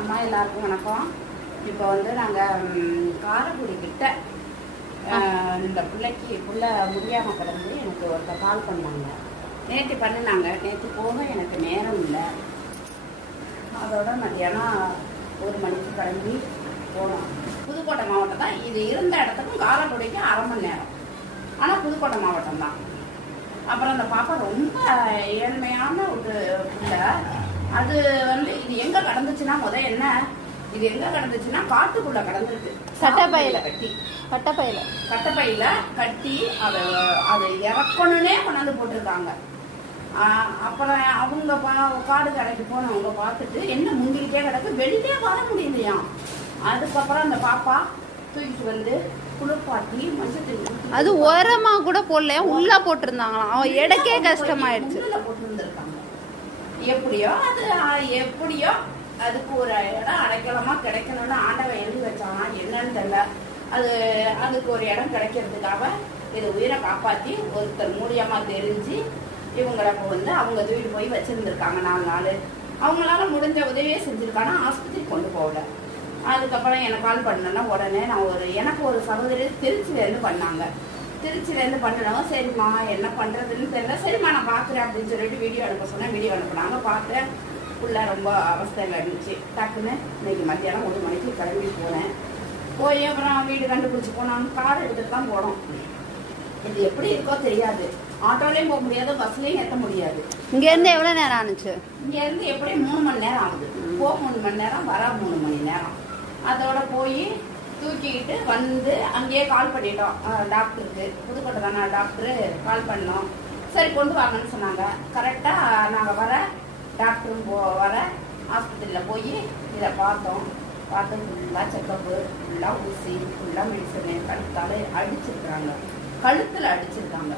அம்மா எல்லாருக்கும் வணக்கம். இப்போ வந்து நாங்கள் காரைக்குடி கிட்ட இந்த பிள்ளைக்கு முடியாமல் கிடந்து எனக்கு ஒருத்தர் கால் பண்ணாங்க. நேற்று பண்ணினாங்க. நேற்று போக எனக்கு நேரம் இல்லை. அதோட மத்தியானம் 1 மணிக்கு கிளம்பி போனோம். புதுக்கோட்டை மாவட்டம் தான். இது இருந்த இடத்துக்கும் காரைக்குடிக்கு 1/2 மணி நேரம். ஆனால் புதுக்கோட்டை மாவட்டம் தான். அப்புறம் அந்த பாப்பா ரொம்ப ஏழ்மையான ஒரு பிள்ளை. அது வந்து இது எங்க கடந்துச்சுன்னா என்ன இது எங்க கடந்துச்சுன்னா காட்டுக்குள்ள கடந்துருக்கு. கட்டப்பையில கட்டி அதை இறக்கணுன்னே கொண்டாந்து போட்டிருக்காங்க. அப்புறம் அவங்க காடு கடைக்கு போனவங்க பார்த்துட்டு என்ன முந்திக்கிட்டே கிடக்கு, வெளியே வர முடியலையாம். அதுக்கப்புறம் அந்த பாப்பா தூக்கிட்டு வந்து குளிர்பாட்டி மஞ்சள் அது ஓரமா கூட போடல, உள்ள போட்டிருந்தாங்களாம். அவன் இடக்கே கஷ்டமாயிடுச்சு. போட்டு இருந்திருக்காங்க. எப்படியோ அதுக்கு ஒரு இடம் அடைக்கலமா கிடைக்கணும்னு ஆண்டவன் எழுதி வச்சானா என்னன்னு தெரியல. அதுக்கு ஒரு இடம் கிடைக்கிறதுக்காக இது உயிரை காப்பாத்தி ஒருத்தர் மூலியமா தெரிஞ்சு இவங்களை வந்து அவங்க தூக்கிட்டு போய் வச்சிருந்திருக்காங்க 4 நாள். அவங்களால முடிஞ்ச உதவியே செஞ்சிருக்காங்க. ஆஸ்பத்திரி கொண்டு போகல. அதுக்கப்புறம் எனக்கு கால் பண்ணேன்னா உடனே எனக்கு ஒரு சகோதரி திருச்சியிலேருந்து பண்ணாங்க. திருச்சியிலேருந்து பண்ணுறவங்க சரிம்மா என்ன பண்ணுறதுன்னு தெரியல, சரிம்மா நான் பார்க்குறேன் அப்படின்னு சொல்லிட்டு வீடியோ அனுப்ப சொன்னேன். வீடியோ அனுப்புனாங்க. பார்த்தேன். ஃபுல்லாக ரொம்ப அவஸ்தையில் இருந்துச்சு. டக்குன்னு இன்னைக்கு மத்தியானம் 1 மணிக்கு கிளம்பி போனேன். போய் அப்புறம் வீடு கண்டுபிடிச்சி போனாங்க. கார் எடுத்துகிட்டு தான் போனோம். இது எப்படி இருக்கோ தெரியாது. ஆட்டோலையும் போக முடியாது, பஸ்லையும் ஏற்ற முடியாது. இங்கேருந்து எவ்வளோ நேரம் ஆனிச்சு? இங்கேருந்து எப்படி 3 மணி நேரம் ஆகுது. போக 3 மணி நேரம், வர 3 மணி நேரம். அதோட போய் தூக்கிக்கிட்டு வந்து அங்கேயே கால் பண்ணிட்டோம் டாக்டருக்கு. புதுக்கோட்டை தானே டாக்டரு. கால் பண்ணோம். சரி கொண்டு வாங்கன்னு சொன்னாங்க. கரெக்டாக நாங்கள் டாக்டரும் வர ஆஸ்பத்திரியில் போய் இதை பார்த்தோம். பார்த்து ஃபுல்லாக செக்கப்பு, ஃபுல்லாக ஊசி, ஃபுல்லாக மெடிசனு. கழுத்தில் அடிச்சிருக்காங்க.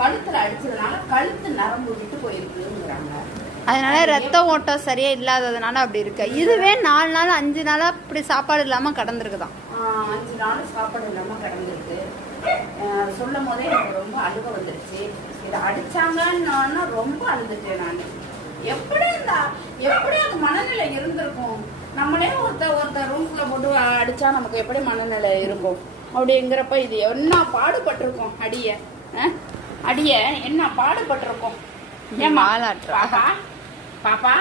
கழுத்தில் அடிச்சதுனால கழுத்து நரம்பு விட்டு போயிருக்குங்கிறாங்க. அதனால ரத்த ஓட்டம் சரியா இல்லாததுனால அப்படி இருக்கு. இதுவே 4 நாள் 5 நாளா இப்படி சாப்பாடு இல்லாம கடந்திருக்குதான். 5 நாள் சாப்பாடு இல்லாம கடந்திருக்கு. சொல்லும் போதே எனக்கு ரொம்ப அழுக வந்துருச்சு. இதை அடிச்சாங்கன்னா ரொம்ப அழுதுட்டேன் நான். எப்படி அது மனநிலை இருந்திருக்கும்? நம்மளே ஒருத்தர் ரூம்குள்ள போட்டு அடிச்சா நமக்கு எப்படி மனநிலை இருக்கும்? அப்படிங்கிறப்ப இது என்ன பாடுபட்டிருக்கோம். அடிய என்ன பாடுபட்டிருக்கோம். ஏமா பாப்பா